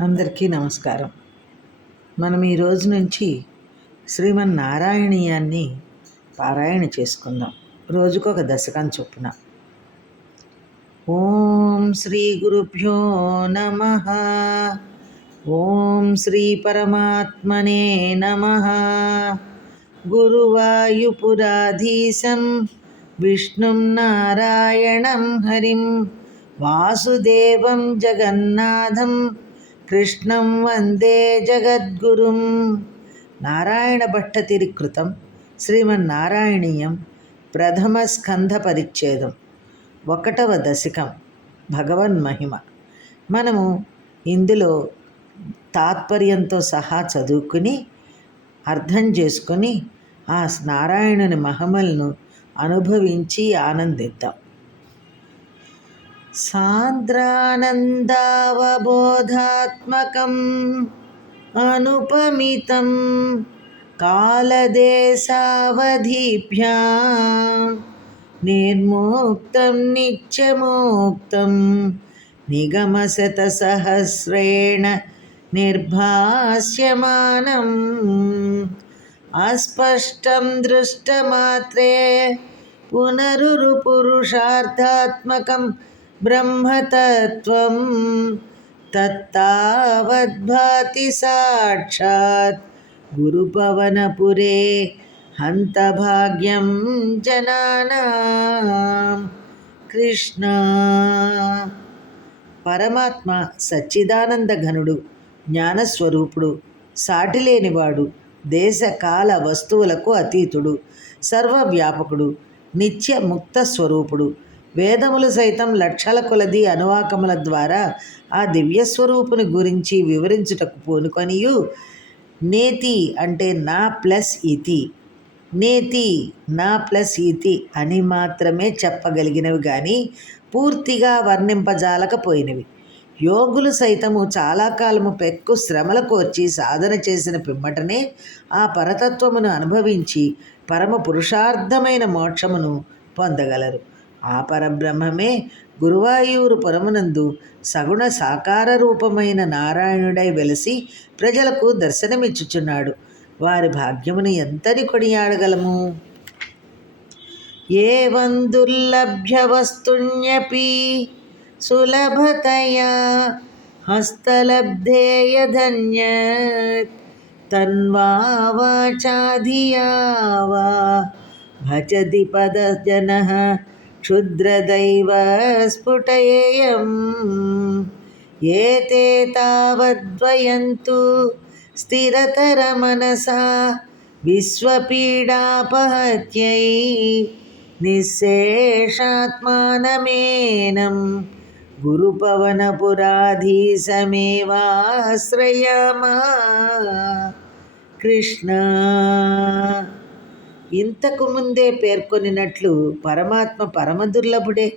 అందరికీ నమస్కారం. మనం ఈ రోజు నుంచి శ్రీమన్నారాయణీయాన్ని పారాయణ చేసుకుందాం. రోజుకొక దశకం చొప్పున. ఓం శ్రీ గురుభ్యో నమ. ఓం శ్రీ పరమాత్మనే నమ. గురువాయుపురాధీశం విష్ణుం నారాయణం హరిం వాసుదేవం జగన్నాథం కృష్ణం వందే జగద్గురుం. నారాయణ భట్టతిరి కృతం శ్రీమన్నారాయణీయం ప్రథమ స్కంధ పరిచ్ఛేదం ఒకటవ దశకం భగవన్ మహిమ. మనము ఇందులో తాత్పర్యంతో సహా చదువుకుని అర్థం చేసుకొని ఆ నారాయణుని మహిమలను అనుభవించి ఆనందిద్దాం. सान्द्रानन्दावबोधात्मकम् अनुपमितं कालदेशावधिभ्यां निर्मोक्तं नित्यमोक्तं निगमशतसहस्रेण निर्भास्यमानम् अस्पष्टं दृष्टमात्रे पुनरुरुपुरुषार्थात्मकं బ్రహ్మతత్వం తత్తావద్భాతి సాక్షాత్ గురుపవనపురే హంతభాగ్యం జనానా కృష్ణ పరమాత్మ సచ్చిదానంద ఘనుడు జ్ఞానస్వరూపుడు సాటిలేనివాడు దేశకాల వస్తువులకు అతీతుడు సర్వవ్యాపకుడు నిత్య ముక్త స్వరూపుడు వేదములు సైతం లక్షల కొలది అనువాకముల ద్వారా ఆ దివ్యస్వరూపుని గురించి వివరించుటకు పూనుకొనియు. నేతి అంటే నా ప్లస్ ఇతి. నేతి నా ప్లస్ ఇతి అని మాత్రమే చెప్పగలిగినవి కానీ పూర్తిగా వర్ణింపజాలకపోయినవి. యోగులు సైతము చాలా కాలము పెక్కు శ్రమల కోర్చి సాధన చేసిన పిమ్మటనే ఆ పరతత్వమును అనుభవించి పరమ పురుషార్థమైన మోక్షమును పొందగలరు. ఆ పరబ్రహ్మమే గురువాయూరు పురమునందు సగుణ సాకార రూపమైన నారాయణుడై వెలసి ప్రజలకు దర్శనమిచ్చుచున్నాడు. వారి భాగ్యమును ఎంతని కొనియాడగలము? ఏవం దుర్లభ్య వస్తుణ్యపి సులభతయా హస్తలబ్ధేయ ధన్యత్ తన్వా వాచాధియా వా జన क्षुद्रदैवस्फुटयेयम् एते तावद्वयन्तु स्थिरतरमनसा विश्वपीडापहत्यै निःशेषात्मानमेनं गुरुपवनपुराधीशमेवाश्रयामः कृष्ण ఇంతకు ముందే పేర్కొనినట్లు పరమాత్మ పరమదుర్లభుడే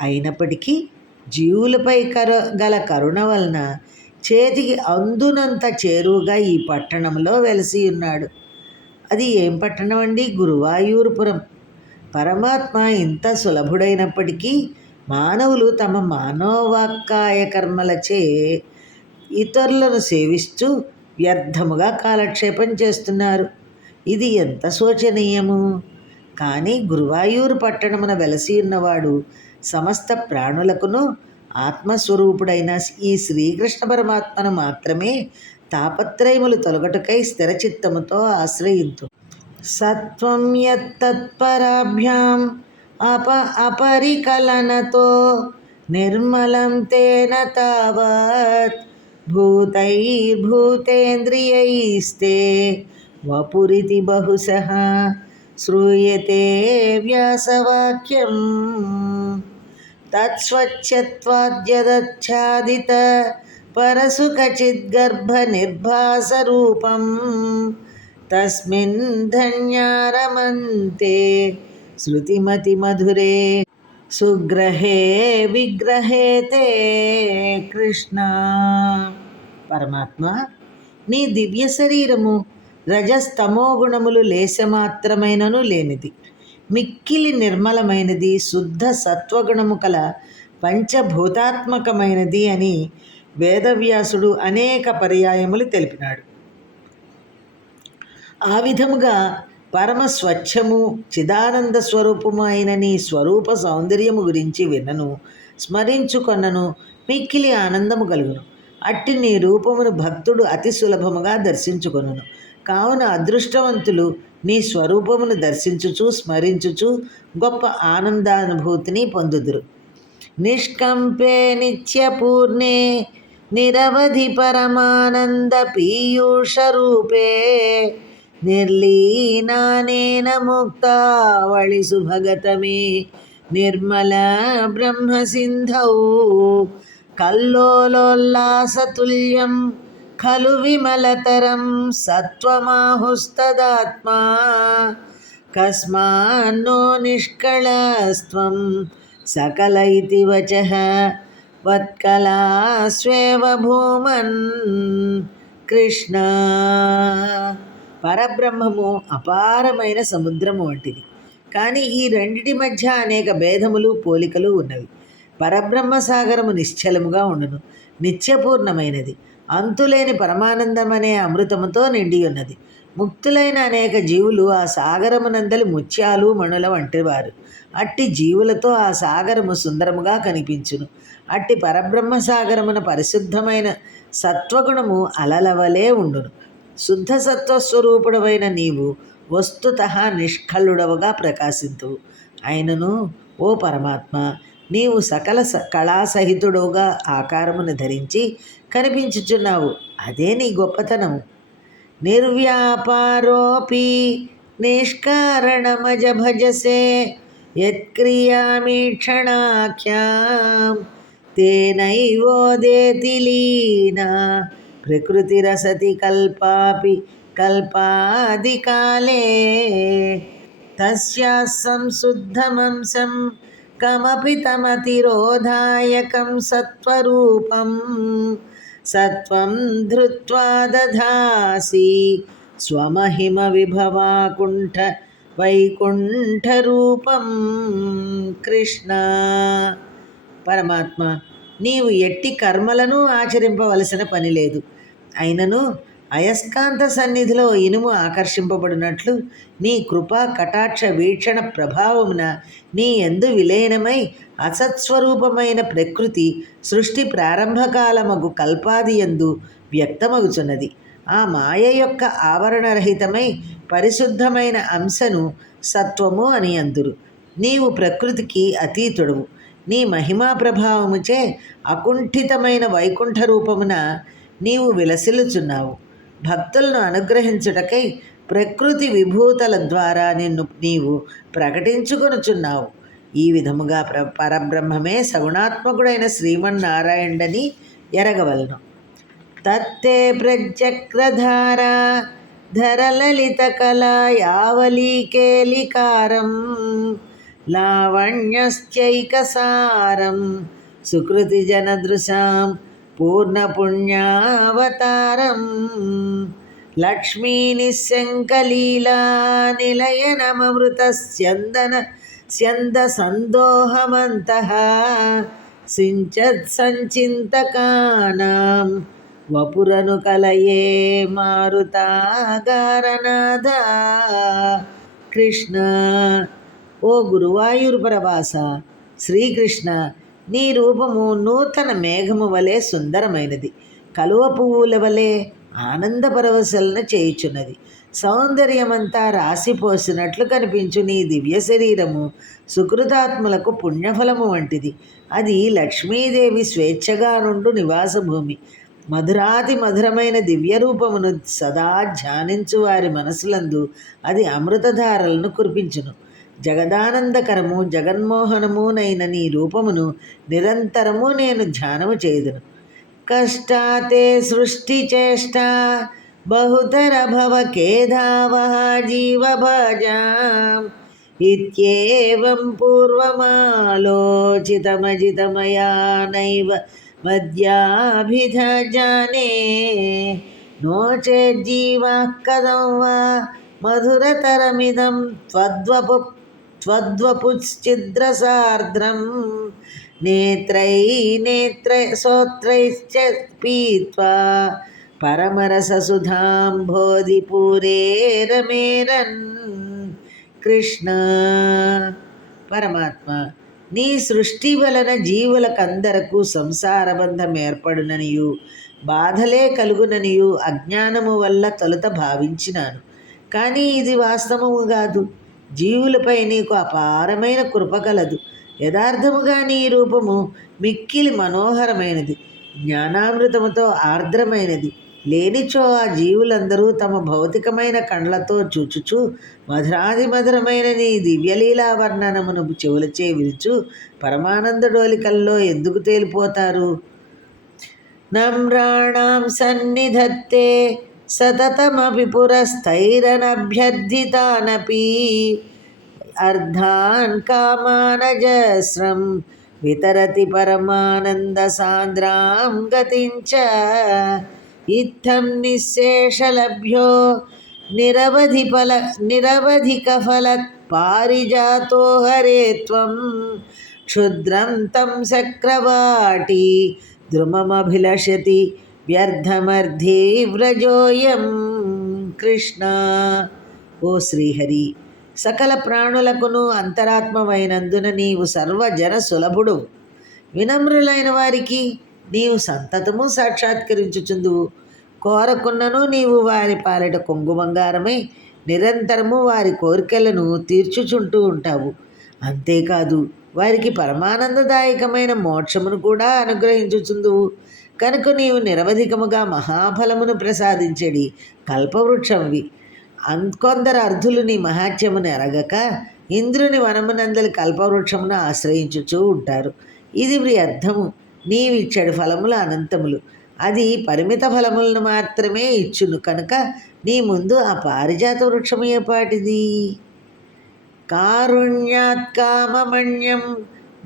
అయినప్పటికీ జీవులపై కరు గల కరుణ వలన చేతికి అందునంత చేరువుగా ఈ పట్టణంలో వెలసి ఉన్నాడు అది ఏం పట్టణం అండి? గురువాయూరుపురం. పరమాత్మ ఇంత సులభుడైనప్పటికీ మానవులు తమ మానోవాక్కాయ కర్మలచే ఇతరులను సేవిస్తూ వ్యర్థముగా కాలక్షేపం చేస్తున్నారు. ఇది ఎంత శోచనీయము? కానీ గురువాయూరు పట్టణమున వెలసి ఉన్నవాడు సమస్త ప్రాణులకును ఆత్మస్వరూపుడైన ఈ శ్రీకృష్ణ పరమాత్మను మాత్రమే తాపత్రయములు తొలగటుకై స్థిరచిత్తముతో ఆశ్రయింతు. సత్వం యత్తత్పరాభ్యాం అప అపరికలనతో నిర్మలం తేన తావత్ భూతైర్భూతేంద్రియైస్తే వపురితి బహుశः శ్రూయతే వ్యాసవాక్యం తత్స్వచ్ఛత్వాద్యదచ్ఛాదిత పరసుఖచిద్గర్భనిర్భాసరూపం తస్మిన్ ధన్యారమంతే శృతిమతిమధురే సుగ్రహే విగ్రహే తే కృష్ణ పరమాత్మ నీ దివ్య శరీరము రజస్తమో గుణములు లేశమాత్రమైనను లేనిది. మిక్కిలి నిర్మలమైనది శుద్ధ సత్వగుణము కల పంచభూతాత్మకమైనది అని వేదవ్యాసుడు అనేక పర్యాయములు తెలిపినాడు. ఆ విధముగా పరమ స్వచ్ఛము చిదానంద స్వరూపము అయిన నీ స్వరూప సౌందర్యము గురించి విన్నను స్మరించుకొన్నను మిక్కిలి ఆనందము కలుగును. అట్టి నీ రూపమును భక్తుడు అతి సులభముగా దర్శించుకొనును. కావున అదృష్టవంతులు నీ స్వరూపమును దర్శించుచు స్మరించుచు గొప్ప ఆనందానుభూతిని పొందుదురు. నిష్కంపే నిత్యపూర్ణే నిరవధి పరమానంద పీయూష రూపే నిర్లీనానేన ముక్తావళి సుభగతమే నిర్మల బ్రహ్మసింధౌ కల్లోలోల్లాసతుల్యం ఖలు విమలతరం సత్వమాహుస్తదాత్మా. కస్మాన్నో నిష్కళస్త్వం సకల ఇది వచ వత్కలాస్వేవ భూమన్ కృష్ణ. పరబ్రహ్మము అపారమైన సముద్రము వంటిది. కానీ ఈ రెండిటి మధ్య అనేక భేదములు పోలికలు ఉన్నవి. పరబ్రహ్మ సాగరము నిశ్చలముగా ఉండును. నిత్యపూర్ణమైనది. అంతులేని పరమానందమనే అమృతముతో నిండి ఉన్నది. ముక్తులైన అనేక జీవులు ఆ సాగరమునందలి ముత్యాలు మణుల వంటివారు. అట్టి జీవులతో ఆ సాగరము సుందరముగా కనిపించును. అట్టి పరబ్రహ్మ సాగరమున పరిశుద్ధమైన సత్వగుణము అలలవలే ఉండును. శుద్ధ సత్వస్వరూపుడవైన నీవు వస్తుత నిష్కళుడవుగా ప్రకాశింతువు. అయినను ఓ పరమాత్మ నీవు సకల స కళాసహితుడుగా ఆకారమును ధరించి కనిపించుచున్నావు. అదే నీ గొప్పతనము నిర్వ్యాపారోపి నిష్కారణమజ భజసే యత్క్రియామీక్షణాఖ్యాం. తేనైవోదేతి లీనా ప్రకృతిరసతి కల్పాపి కల్పాదికాలే. తస్యా సంశుద్ధమంసం కమపి తమతిరోధాయకం సత్వరూపం సత్వం ధృత్వా దధాసి స్వమహిమ విభవాకుంఠ వైకుంఠరూపం కృష్ణ. పరమాత్మ నీవు ఎట్టి కర్మలను ఆచరింపవలసిన పని లేదు. అయినను అయస్కాంత సన్నిధిలో ఇనుము ఆకర్షింపబడినట్లు నీ కృపా కటాక్ష వీక్షణ ప్రభావమున నీ ఎందు విలీనమై అసత్స్వరూపమైన ప్రకృతి సృష్టి ప్రారంభకాలమగు కల్పాది ఎందు వ్యక్తమగుచున్నది. ఆ మాయ యొక్క ఆవరణరహితమై పరిశుద్ధమైన అంశను సత్వము అని అందురు. నీవు ప్రకృతికి అతీతుడవు. నీ మహిమా ప్రభావముచే అకుంఠితమైన వైకుంఠ రూపమున నీవు విలసిల్లుచున్నావు. భక్తులను అనుగ్రహించుటకై ప్రకృతి విభూతల ద్వారా నిన్ను నీవు ప్రకటించుకొనుచున్నావు. ఈ విధముగా ప్ర పరబ్రహ్మమే సగుణాత్మకుడైన శ్రీమన్నారాయణుడని ఎరగవలను. తత్తే ప్రజక్రధార ధరలలిత కళా యావలీకేలికారం లావణ్యశ్చైకసారం సుకృతి జనదృశాం పూర్ణపుణ్యావతారం. లక్ష్మీ నిశంకలీలా నిలయనమృత స్యందన స్యంద సందోహమంతః సించత్ సంచింతకానాం వపురను కలయే మారుతాగారనాథ. కృష్ణ ఓ గురువాయూర్ గురువాయూర్పరవాస శ్రీకృష్ణ నీ రూపము నూతన మేఘము వలె సుందరమైనది. కలువ పువ్వుల వలె ఆనందపరవశలను చేయుచున్నది. సౌందర్యమంతా రాసిపోసినట్లు కనిపించు నీ దివ్య శరీరము. సుకృతాత్ములకు పుణ్యఫలము వంటిది. అది లక్ష్మీదేవి స్వేచ్ఛగా నుండు నివాసభూమి మధురాతి మధురమైన దివ్య రూపమును సదా ధ్యానించు వారి మనసులందు అది అమృతధారలను కురిపించును. జగదానందకరము జగన్మోహనమునైన నీ రూపమును నిరంతరము నేను ధ్యానము చేయుదును. కష్టాతే సృష్టి చేష్ట బహుతర భవ కేధావహ జీవభజాం. ఇత్యేవం పూర్వమాలోచితమజితమయా నైవ మధ్యాభిధజానే. నో చేజ్జీవాः కథం వా మధురతరమిదం త్వద్వపు త్వద్వపుశ్చిద్రసార్ద్రం నేత్రై నేత్రై శ్రోత్రైశ్చ పీత్వా పరమరససుధాంబోధిపూరే రమేరన్ కృష్ణ పరమాత్మ నీ సృష్టి వలన జీవులకందరకు సంసార బంధం ఏర్పడుననియు బాధలే కలుగుననియు అజ్ఞానము వల్ల తొలుత భావించినాను. కానీ ఇది వాస్తవము కాదు. జీవులపై నీకు అపారమైన కృప కలదు. యథార్థముగా నీ రూపము మిక్కిలి మనోహరమైనది. జ్ఞానామృతముతో ఆర్ద్రమైనది. లేనిచో ఆ జీవులందరూ తమ భౌతికమైన కండ్లతో చూచుచు మధురాది మధురమైన నీ దివ్యలీలా వర్ణనమును చెవులచే విరుచు పరమానంద డోలికల్లో ఎందుకు తేలిపోతారు? నమ్రాణాం సన్నిధత్తే సతతమపి పురస్థైరనభ్యర్థితానపి అర్ధాన్ కామానజస్రం వితరతి పరమానంద సాంద్రాం గతించ ఇత్థం నిశేషలభ్యో నిరవధి ఫల నిరవధిక పారిజాతో హరే త్వం క్షుద్రం తం చక్రవాటి ద్రుమమభిలషతి వ్యర్థమర్థే వ్రజోయం. కృష్ణ ఓ శ్రీహరి సకల ప్రాణులకును అంతరాత్మమైనందున నీవు సర్వజన సులభుడు వినమ్రులైన వారికి నీవు సంతతము సాక్షాత్కరించుచుందువు. కోరకున్నను నీవు వారి పాలిట కొంగు బంగారమై. నిరంతరము వారి కోరికలను తీర్చుచుంటూ ఉంటావు. అంతేకాదు వారికి పరమానందదాయకమైన మోక్షమును కూడా అనుగ్రహించుచుందువు. కనుక నీవు నిరవధికముగా మహాఫలమును ప్రసాదించడి కల్పవృక్షంవి కొందరు అర్ధులు నీ మహాత్యమును ఎరగక ఇంద్రుని వనమునందలి కల్పవృక్షమును ఆశ్రయించుచూ ఉంటారు. ఇది వ్యర్థము నీవిచ్చడి ఫలములు అనంతములు. అది పరిమిత ఫలములను మాత్రమే ఇచ్చును కనుక నీ ముందు ఆ పారిజాత వృక్షము ఏపాటిది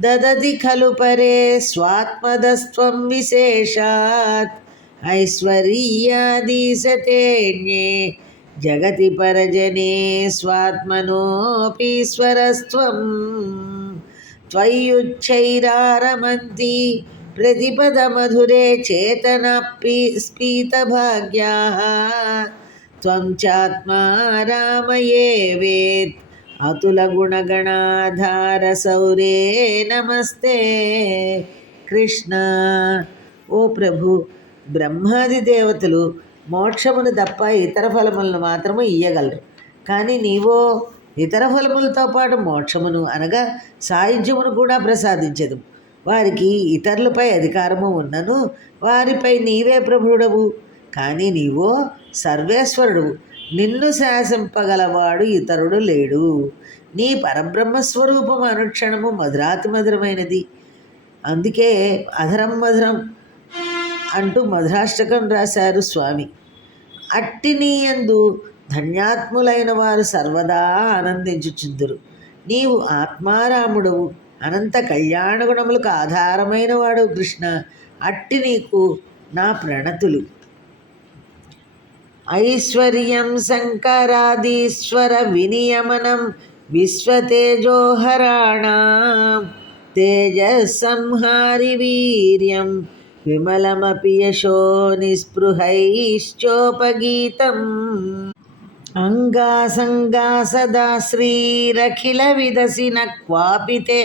ददति खलु परे स्वात्मदस्त्वं विशेषात्। ऐश्वर्यादि ऐश्वरीयादिशतेऽन्ये जगति परजने स्वात्मनोऽपि स्वरस्त्वं। त्वय्युच्चैरारमन्ति प्रतिपदमधुरे चेतनापि स्फीतभाग्याः। त्वं चात्मा रामयेवेत् అతులగుణగణాధారసౌరే నమస్తే. కృష్ణ ఓ ప్రభు బ్రహ్మాది దేవతలు మోక్షమును తప్ప ఇతర ఫలములను మాత్రము ఇయ్యగలరు. కానీ నీవో ఇతర ఫలములతో పాటు మోక్షమును అనగా సాయుధ్యమును కూడా ప్రసాదించదు. వారికి ఇతరులపై అధికారము ఉన్నను వారిపై నీవే ప్రభుడవు. కానీ నీవో సర్వేశ్వరుడు నిన్ను శాసింపగలవాడు ఇతరుడు లేడు. నీ పరబ్రహ్మస్వరూపం అనుక్షణము మధురాతి మధురమైనది. అందుకే అధరం మధురం అంటూ మధురాష్టకం రాశారు స్వామి. అట్టినీయందు ధన్యాత్ములైన వారు సర్వదా ఆనందించుచుందురు. నీవు ఆత్మారాముడవు అనంత కళ్యాణ గుణములకు ఆధారమైన వాడు కృష్ణ. అట్టి నీకు నా ప్రణతులు. ఐశ్వర్యం శంకరాదీశ్వర వినియమనం విశ్వతేజోహరాణం తేజస్సంహారి వీర్యం విమలమపి యశో నిస్పృహైశ్చోపగీతం అంగాసంగా సదా శ్రీరఖిల విదసిన క్వాపితే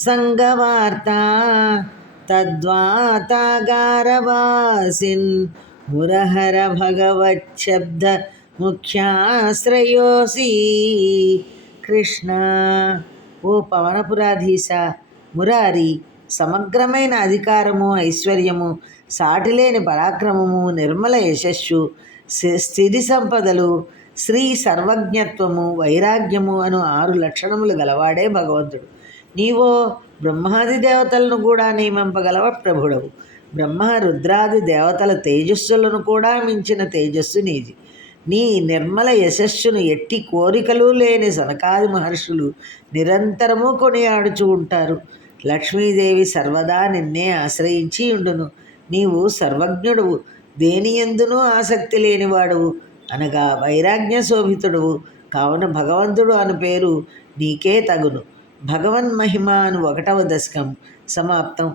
సంగవార్త తద్వాతాగారవాసిన్ మురహర భగవచ్చబ్ద ముఖ్యాశ్రయోసి. కృష్ణ ఓ పవనపురాధీశ మురారి సమగ్రమైన అధికారము ఐశ్వర్యము సాటిలేని పరాక్రమము నిర్మల యశస్సు స్థితి సంపదలు శ్రీ సర్వజ్ఞత్వము వైరాగ్యము అను ఆరు లక్షణములు గలవాడే భగవంతుడు. నీవో బ్రహ్మాది దేవతలను కూడా నియమింపగలవ ప్రభుడవు. బ్రహ్మ రుద్రాది దేవతల తేజస్సులను కూడా మించిన తేజస్సు నీది. నీ నిర్మల యశస్సును ఎట్టి కోరికలు లేని సనకాది మహర్షులు నిరంతరము కొనియాడుచు ఉంటారు. లక్ష్మీదేవి సర్వదా నిన్నే ఆశ్రయించి ఉండును. నీవు సర్వజ్ఞుడువు. దేని ఎందునూ ఆసక్తి లేనివాడువు. అనగా వైరాగ్య శోభితుడు కావున భగవంతుడు అను పేరు నీకే తగును. భగవన్మహిమ అని ఒకటవ దశకం సమాప్తం.